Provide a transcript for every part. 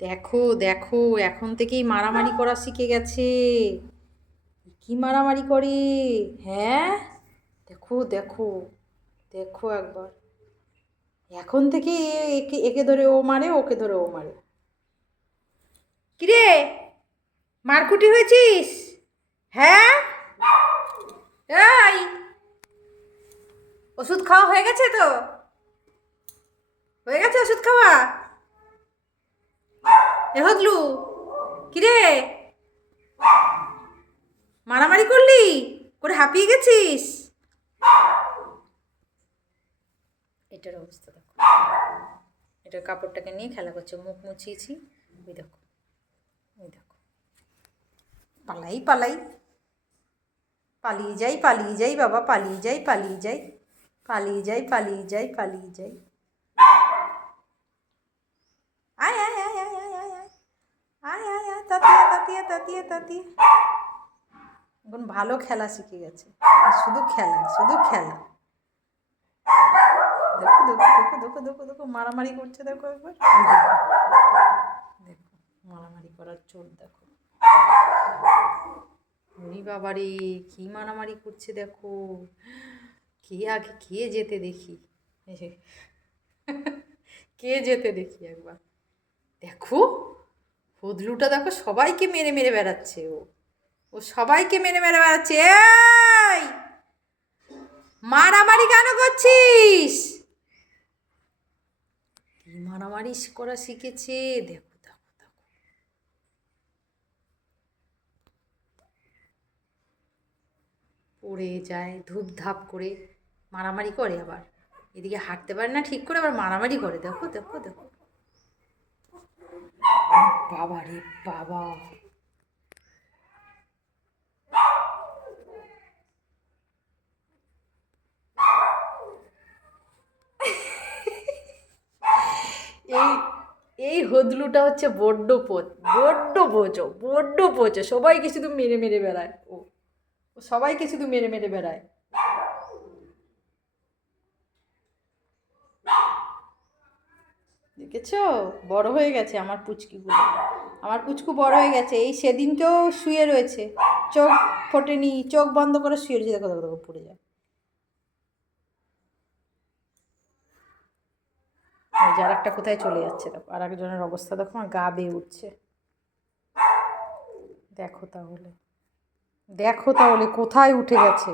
দেখো দেখো, এখন থেকেই মারামারি করা শিখে গেছে। কি মারামারি করে! হ্যাঁ, দেখো দেখো, দেখো একবার। এখন থেকে একে একে ধরে ও মারে, ওকে ধরে ও মারে। কিরে, মারকুটি হয়েছিস? হ্যাঁ, এই ওষুধ খাওয়া হয়ে গেছে তো? হয়ে গেছে ওষুধ খাওয়া? এ হগলু, কিরে, মারামারি করলি? করে হাঁপিয়ে গেছিস? এটার অবস্থা দেখো। এটার কাপড়টাকে নিয়ে খেলা করছে, মুখ মুছিয়েছি। ওই দেখো, ওই দেখো, পালাই পালাই, পালিয়ে যাই পালিয়ে যাই বাবা, পালিয়ে যাই পালিয়ে যাই, পালিয়ে যাই পালিয়ে যাই পালিয়ে যাই। আয় আয় আয় আয় আয় আয় আয় আয় আয় আয়, তাতিয়া তাতিয়া তাতিয়া তাতিয়া। এখন ভালো খেলা শিখে গেছে, শুধু খেলা শুধু খেলা। দেখো দেখো দেখো দেখো দেখো দেখো, মারামারি করছে দেখো একবার। দেখো মারামারি করার চোট দেখো। ওরে বাবারে, কি মারামারি করছে দেখো। কে আগে কে যেতে দেখি, কে যেতে দেখি একবার। দেখো ফদলুটা দেখো, সবাইকে মেরে মেরে বেড়াচ্ছে ও। ও সবাইকে মেরে মেরে বেড়াচ্ছে। এই মারামারি কেন করছিস? কি মারামারি করা শিখেছে দেখো দেখো দেখো। পড়ে যায় ধূপধাপ করে, মারামারি করে আবার। এদিকে হাঁটতে পারে না ঠিক করে, আবার মারামারি করে। দেখো দেখো দেখো, বাবা রে বাবা। এই এই হদলুটা হচ্ছে বড্ড বড্ড বোঝো, বড্ড বোঝো। সবাইকে শুধু মেরে মেরে বেড়ায় ও। ও সবাইকে শুধু মেরে মেরে বেড়ায়। দেখেছো, বড় হয়ে গেছে আমার পুচকিগুলো। আমার পুচকু বড় হয়ে গেছে। এই সেদিনকেও শুয়ে রয়েছে, চোখ ফোটেনি, চোখ বন্ধ করে শুয়ে রয়েছে। দেখো দেখো দেখো, পড়ে যায়। ওই যে আর একটা কোথায় চলে যাচ্ছে দেখো, আর একজনের অবস্থা দেখো, আমার গা বেয়ে উঠছে। দেখো তাহলে, দেখো তাহলে কোথায় উঠে গেছে।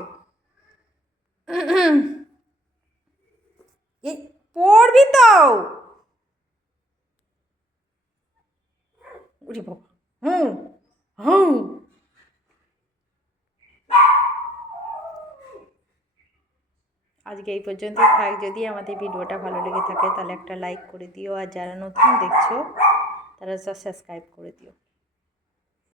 এই পড়বি তো। উরি বাবা, হুম হুম। আজকে এই পর্যন্তই থাক। যদি আমাদের ভিডিওটা ভালো লেগে থাকে তাহলে একটা লাইক করে দিও, আর যারা নতুন দেখছো তারা সাবস্ক্রাইব করে দিও।